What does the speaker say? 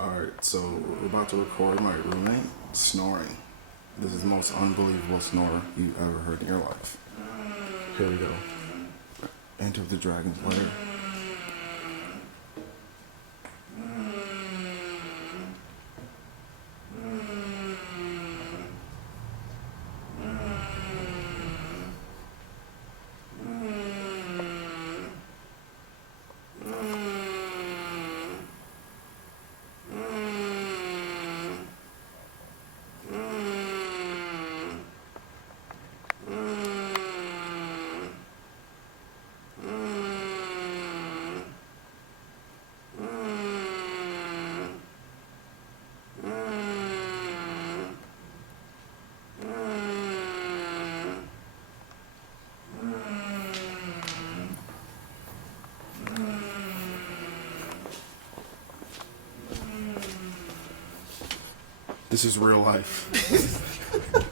Alright, so we're about to record my roommate snoring. This is the most unbelievable snore you've ever heard in your life. Here we go. Enter the Dragon's Lair. This is real life.